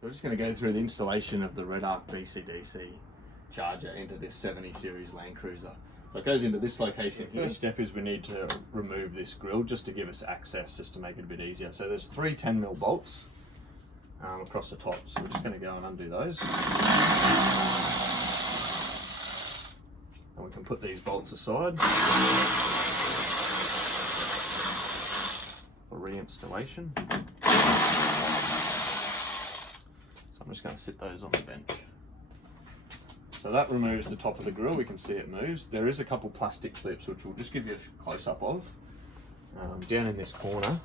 So we're just going to go through the installation of the Redarc BCDC charger into this 70 series LandCruiser. So it goes into this location. The first step is we need to remove this grill just to give us access, just to make it a bit easier. So there's 3 10mm bolts across the top. So we're just going to go and undo those. And we can put these bolts aside for reinstallation. So I'm just going to sit those on the bench. So that removes the top of the grill. We can see it moves. There is a couple plastic clips which we'll just give you a close-up of down in this corner.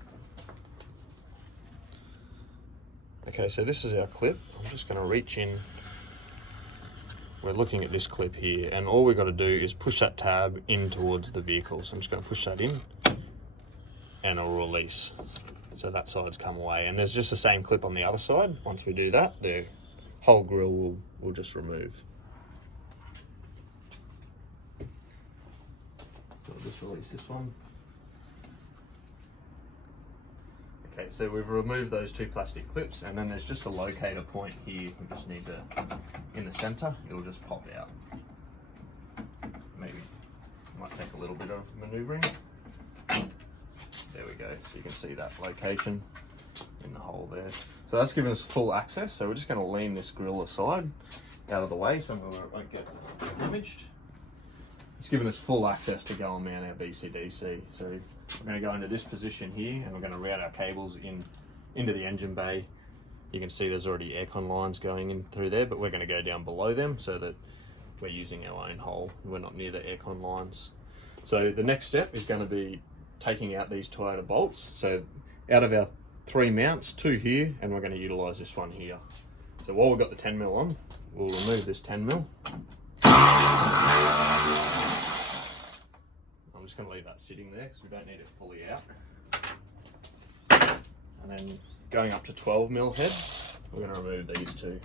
Okay, so this is our clip. I'm just going to reach in. We're looking at this clip here, and all we've got to do is push that tab in towards the vehicle. So I'm just going to push that in and it'll release. So that side's come away, and there's just the same clip on the other side. Once we do that, the whole grill will just remove. So I'll just release this one. Okay, so we've removed those 2 plastic clips, and then there's just a locator point here. We just need to, in the center, it'll just pop out. Maybe might take a little bit of maneuvering. There we go, so you can see that location in the hole there. So that's giving us full access, so we're just going to lean this grill aside, out of the way, so it won't get damaged. It's giving us full access to go and mount our BCDC. So we're going to go into this position here, and we're going to route our cables into the engine bay. You can see there's already aircon lines going in through there, but we're going to go down below them so that we're using our own hole. We're not near the aircon lines. So the next step is going to be taking out these Toyota bolts. So out of our 3 mounts, 2 here, and we're going to utilize this one here. So while we've got the 10mm on, we'll remove this 10mm. I'm just going to leave that sitting there because we don't need it fully out. And then going up to 12mm heads, we're going to remove these 2.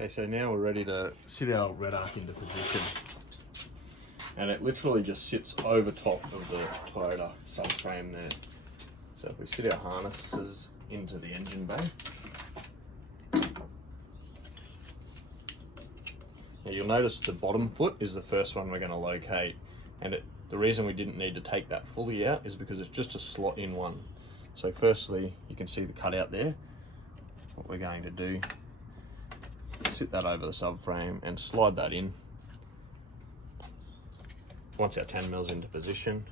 Okay, so now we're ready to sit our Redarc into position. And it literally just sits over top of the Toyota subframe there. So if we sit our harnesses into the engine bay. Now you'll notice the bottom foot is the first one we're going to locate. And the reason we didn't need to take that fully out is because it's just a slot in one. So firstly, you can see the cutout there. What we're going to do, sit that over the subframe and slide that in. Once our 10mm into position,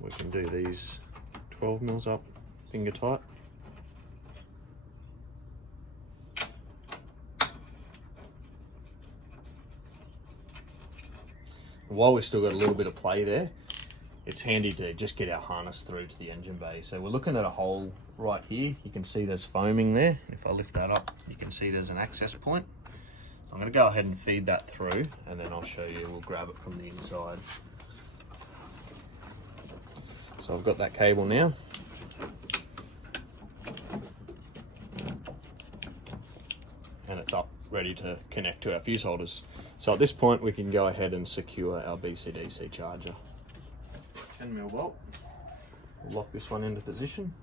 we can do these 12mm up finger tight. While we've still got a little bit of play there, it's handy to just get our harness through to the engine bay. So we're looking at a hole right here. You can see there's foaming there. If I lift that up, you can see there's an access point. I'm going to go ahead and feed that through, and then I'll show you. We'll grab it from the inside. So I've got that cable now. And it's up, ready to connect to our fuse holders. So at this point, we can go ahead and secure our BCDC charger. 10mm bolt. We'll lock this one into position.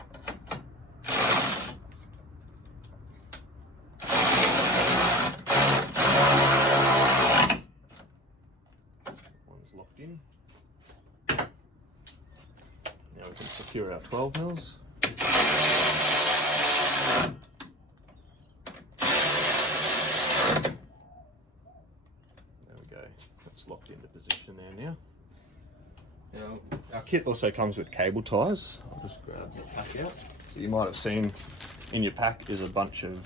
One's locked in. Now we can secure our 12mm. There we go. That's locked into position there now. Now, our kit also comes with cable ties. I'll just grab your pack out. So you might have seen in your pack is a bunch of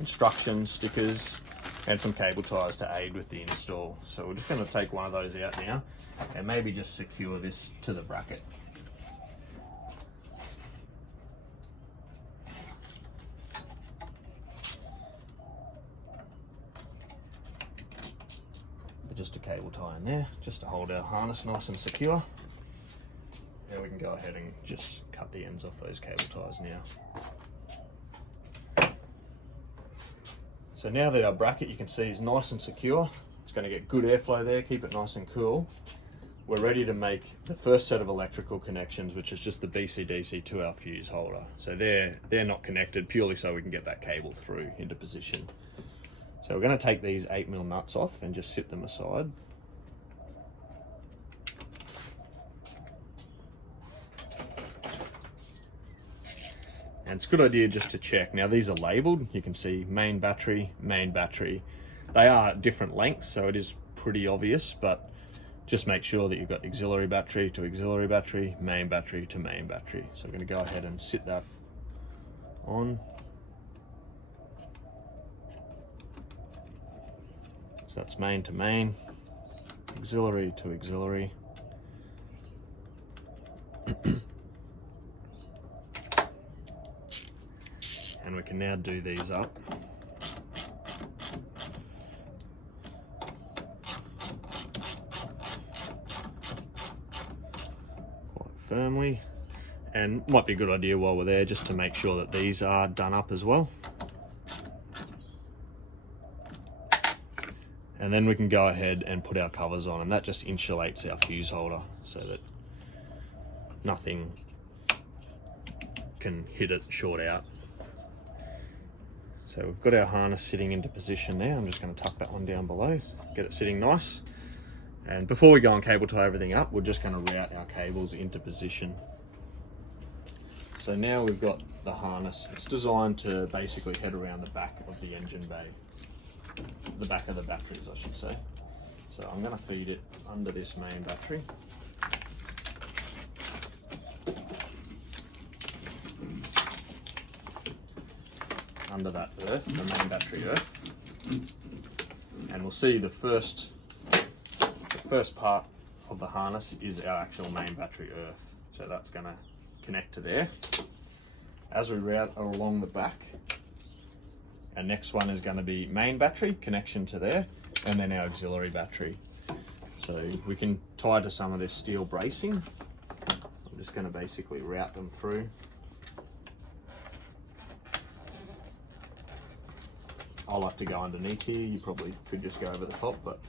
instructions, stickers, and some cable ties to aid with the install. So we're just going to take one of those out now and maybe just secure this to the bracket. Just a cable tie in there, just to hold our harness nice and secure. Now we can go ahead and just cut the ends off those cable ties now. So So now that our bracket, you can see, is nice and secure, it's going to get good airflow there, keep it nice and cool. We're ready to make the first set of electrical connections, which is just the BCDC to our fuse holder. So they're not connected purely so we can get that cable through into position. So we're going to take these 8mm nuts off and just sit them aside. And it's a good idea just to check. Now these are labeled. You can see main battery, main battery. They are different lengths, so it is pretty obvious, but just make sure that you've got auxiliary battery to auxiliary battery, main battery to main battery. So we're going to go ahead and sit that on. So that's main to main, auxiliary to auxiliary. And we can now do these up. Firmly, and might be a good idea while we're there just to make sure that these are done up as well. And then we can go ahead and put our covers on, and that just insulates our fuse holder so that nothing can hit it short out. So we've got our harness sitting into position now. I'm just going to tuck that one down below, get it sitting nice. And before we go and cable tie everything up, we're just going to route our cables into position. So now we've got the harness. It's designed to basically head around the back of the engine bay. The back of the batteries, I should say. So I'm going to feed it under this main battery. Under that earth, the main battery earth. And we'll see the first part of the harness is our actual main battery earth. So that's going to connect to there. As we route along the back, our next one is going to be main battery, connection to there, and then our auxiliary battery. So we can tie to some of this steel bracing. I'm just going to basically route them through. I like to go underneath here. You probably could just go over the top, but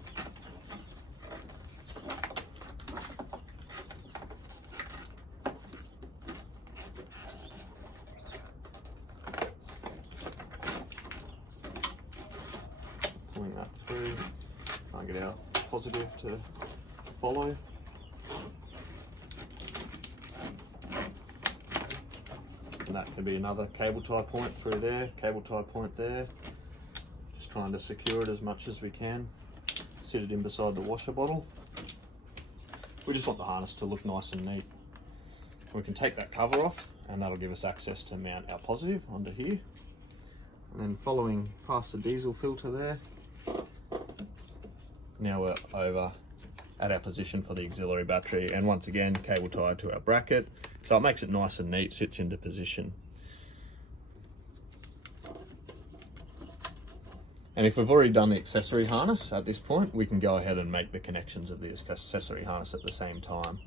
pulling that through, try and get our positive to follow. And that can be another cable tie point through there, cable tie point there. Just trying to secure it as much as we can. Sit it in beside the washer bottle. We just want the harness to look nice and neat. We can take that cover off and that'll give us access to mount our positive onto here. And then following past the diesel filter there, now we're over at our position for the auxiliary battery, and once again cable tied to our bracket, so it makes it nice and neat, sits into position. And if we've already done the accessory harness at this point, we can go ahead and make the connections of the accessory harness at the same time.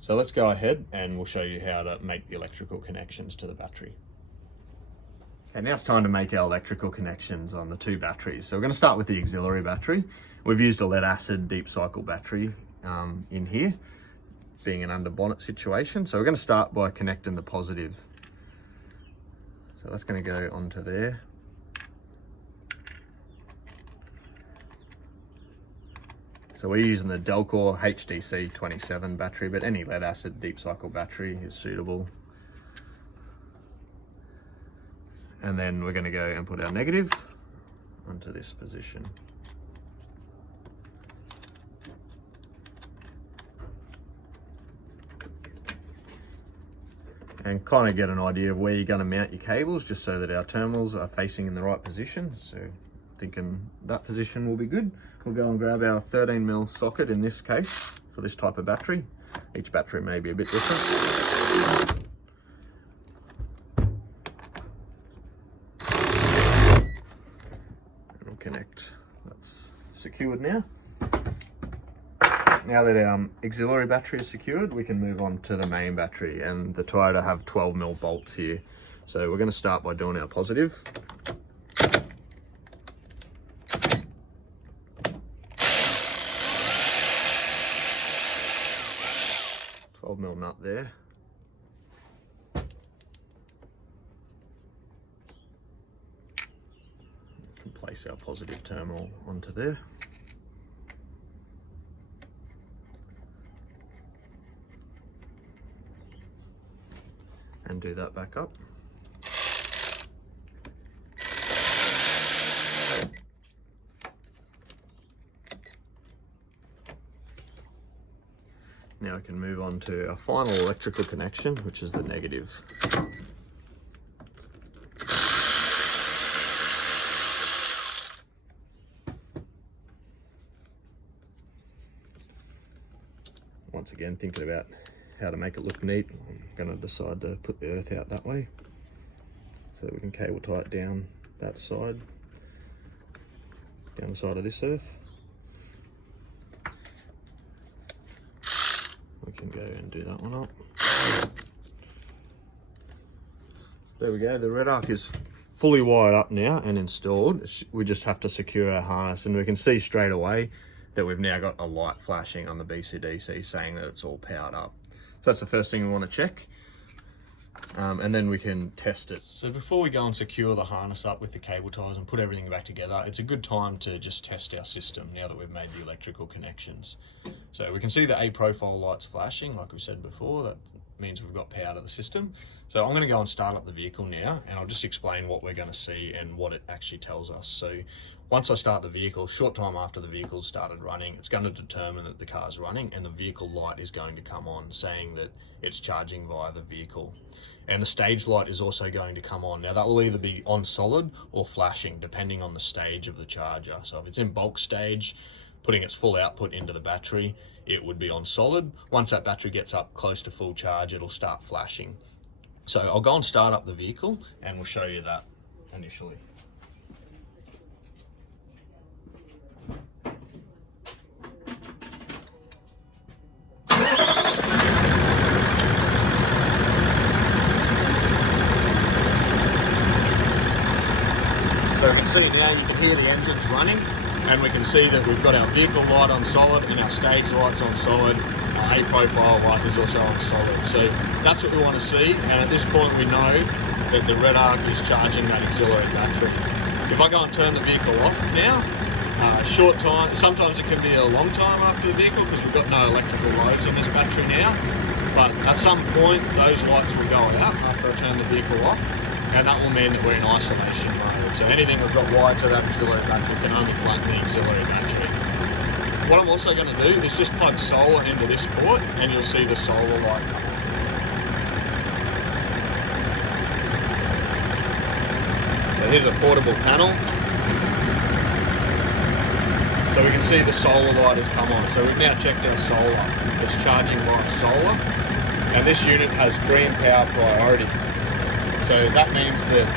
So let's go ahead and we'll show you how to make the electrical connections to the battery. Okay, now it's time to make our electrical connections on the two batteries. So we're going to start with the auxiliary battery. We've used a lead acid deep cycle battery in here, being an under bonnet situation. So we're going to start by connecting the positive. So that's going to go onto there. So we're using the Delcor HDC 27 battery, but any lead acid deep cycle battery is suitable. And then we're going to go and put our negative onto this position. And kind of get an idea of where you're going to mount your cables, just so that our terminals are facing in the right position. So thinking that position will be good. We'll go and grab our 13mm socket in this case for this type of battery. Each battery may be a bit different. Connect. That's secured now. Now that our auxiliary battery is secured, we can move on to the main battery, and the Toyota have 12mm bolts here. So we're going to start by doing our positive. nut there. We can place our positive terminal onto there. And do that back up. Now we can move on to our final electrical connection, which is the negative. Once again, thinking about how to make it look neat, I'm going to decide to put the earth out that way so that we can cable tie it down that side, down the side of this earth. We can go and do that one up. There we go, the Redarc is fully wired up now and installed. We just have to secure our harness, and we can see straight away that we've now got a light flashing on the BCDC saying that it's all powered up. So that's the first thing we want to check. And then we can test it. So before we go and secure the harness up with the cable ties and put everything back together, it's a good time to just test our system now that we've made the electrical connections. So we can see the A profile lights flashing, like we said before. That means we've got power to the system. So I'm going to go and start up the vehicle now, and I'll just explain what we're going to see and what it actually tells us. So once I start the vehicle, short time after the vehicle started running, it's going to determine that the car's running, and the vehicle light is going to come on saying that it's charging via the vehicle. And the stage light is also going to come on. Now that will either be on solid or flashing, depending on the stage of the charger. So if it's in bulk stage, putting its full output into the battery, it would be on solid. Once that battery gets up close to full charge, it'll start flashing. So I'll go and start up the vehicle and we'll show you that initially. So we can see now, you can hear the engines running, and we can see that we've got our vehicle light on solid and our stage light's on solid. Our A profile light is also on solid. So that's what we want to see, and at this point we know that the Redarc is charging that auxiliary battery. If I go and turn the vehicle off now, short time, sometimes it can be a long time after the vehicle because we've got no electrical loads in this battery now, but at some point those lights will go out after I turn the vehicle off, and that will mean that we're in isolation mode. So anything we've got wired to that auxiliary battery can only plug the auxiliary battery. What I'm also going to do is just plug solar into this port, and you'll see the solar light come on. So here's a portable panel. So we can see the solar light has come on. So we've now checked our solar. It's charging via solar, and this unit has green power priority. So that means that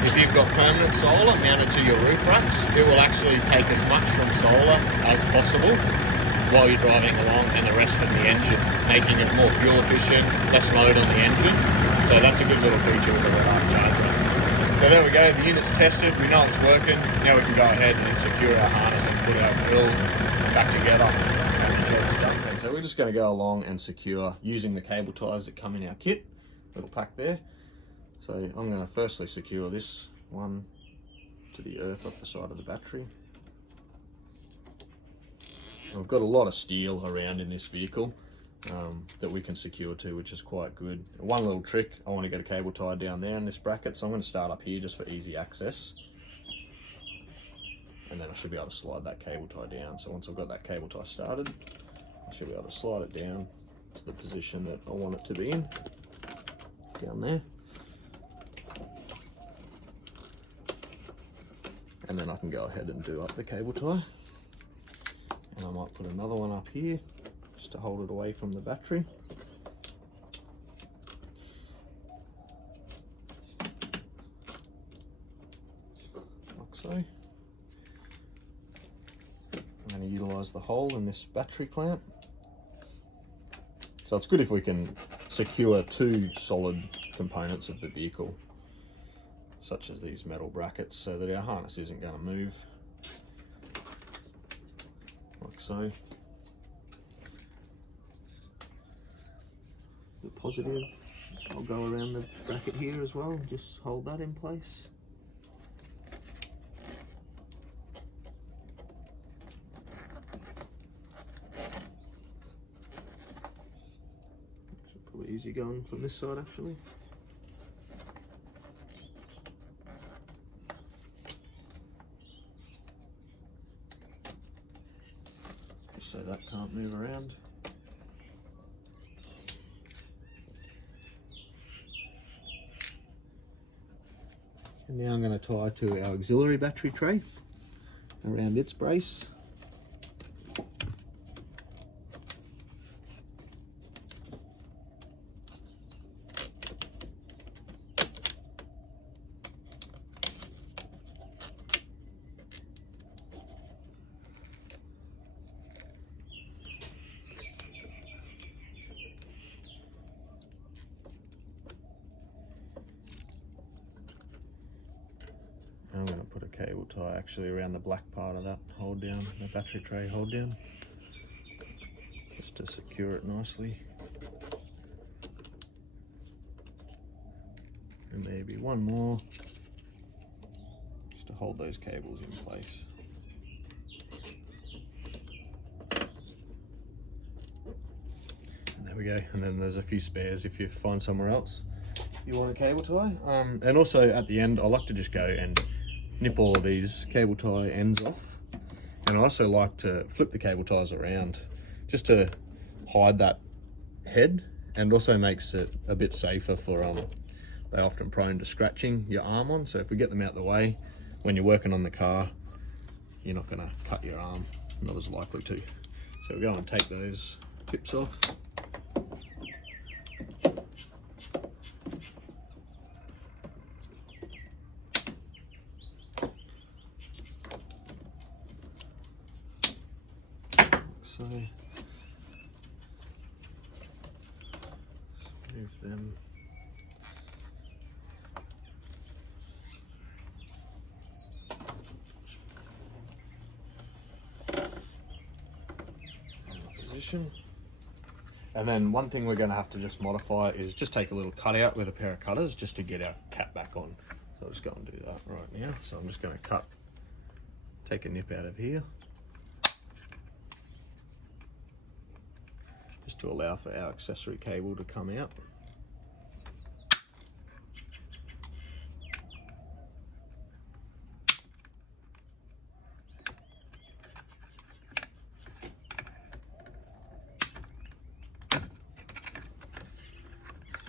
if you've got permanent solar mounted to your roof racks, it will actually take as much from solar as possible while you're driving along, and the rest from the engine, making it more fuel efficient, less load on the engine. So that's a good little feature with the Redarc charger. So there we go, the unit's tested, we know it's working. Now we can go ahead and secure our harness and put our grill back together. Okay, so we're just going to go along and secure using the cable ties that come in our kit, little pack there. So I'm going to firstly secure this one to the earth off the side of the battery. I've got a lot of steel around in this vehicle that we can secure to, which is quite good. One little trick, I want to get a cable tie down there in this bracket, so I'm going to start up here just for easy access. And then I should be able to slide that cable tie down. So once I've got that cable tie started, I should be able to slide it down to the position that I want it to be in, down there. And then I can go ahead and do up the cable tie. And I might put another one up here just to hold it away from the battery. Like so. I'm going to utilise the hole in this battery clamp. So it's good if we can secure two solid components of the vehicle, such as these metal brackets, so that our harness isn't going to move, like so. positive, I'll go around the bracket here as well, just hold that in place. Probably easy going from this side actually. Just so that can't move around. And now I'm going to tie to our auxiliary battery tray around its brace. I'm going to put a cable tie actually around the black part of that hold down, the battery tray hold down, just to secure it nicely. And maybe one more, just to hold those cables in place. And there we go. And then there's a few spares if you find somewhere else you want a cable tie. And also at the end, I like to just go and nip all of these cable tie ends off, and I also like to flip the cable ties around just to hide that head, and also makes it a bit safer for they're often prone to scratching your arm on, so if we get them out the way when you're working on the car, you're not going to cut your arm, not as likely to. So we go and take those tips off. So move them. Position. And then one thing we're going to have to just modify is just take a little cutout with a pair of cutters just to get our cap back on. So I'll just go and do that right now. So I'm just going to take a nip out of here, just to allow for our accessory cable to come out.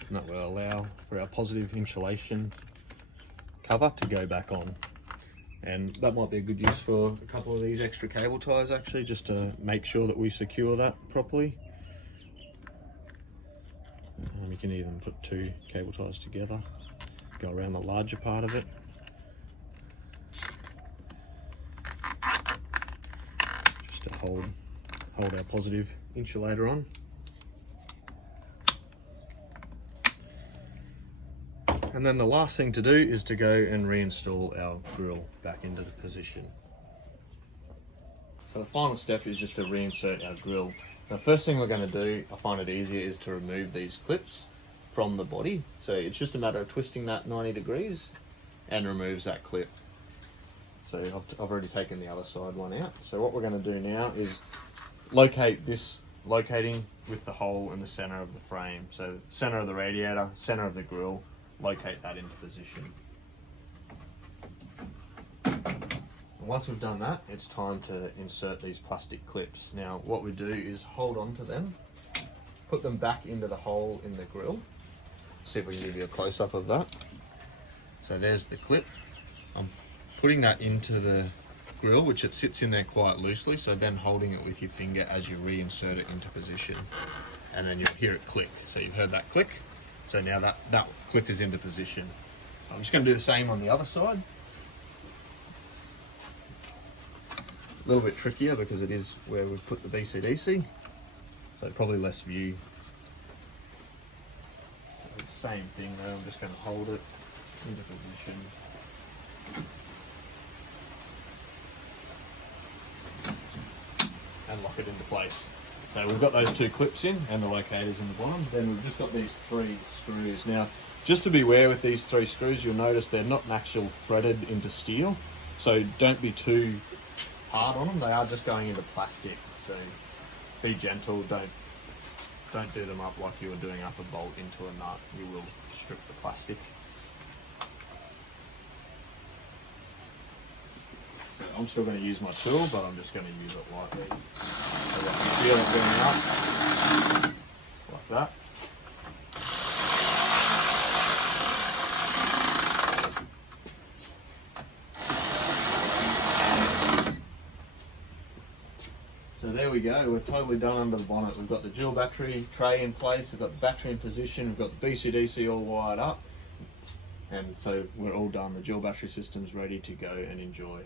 And that will allow for our positive insulation cover to go back on. And that might be a good use for a couple of these extra cable ties actually, just to make sure that we secure that properly. You can even put two cable ties together, go around the larger part of it. Just to hold our positive insulator on. And then the last thing to do is to go and reinstall our grill back into the position. So the final step is just to reinsert our grill. The first thing we're going to do, I find it easier, is to remove these clips from the body. So it's just a matter of twisting that 90 degrees and removes that clip. So I've already taken the other side one out. So what we're going to do now is locating with the hole in the center of the frame. So center of the radiator, center of the grill, locate that into position. And once we've done that, it's time to insert these plastic clips. Now what we do is hold on to them, put them back into the hole in the grill. See if we can give you a close-up of that. So there's the clip. I'm putting that into the grill, which it sits in there quite loosely, so then holding it with your finger as you reinsert it into position. And then you'll hear it click. So you've heard that click. So now that clip is into position. I'm just going to do the same on the other side. A little bit trickier because it is where we've put the BCDC, so probably less view. Same thing though, I'm just going to hold it into position. And lock it into place. So we've got those 2 clips in and the locators in the bottom. Then we've just got these 3 screws. Now, just to be aware with these 3 screws, you'll notice they're not actual threaded into steel. So don't be too hard on them. They are just going into plastic. So be gentle. Don't do them up like you were doing up a bolt into a nut. You will strip the plastic. So I'm still going to use my tool, but I'm just going to use it lightly. So I can feel it going up like that. So there we go, we're totally done under the bonnet. We've got the dual battery tray in place, we've got the battery in position, we've got the BCDC all wired up, and so we're all done. The dual battery system's ready to go and enjoy.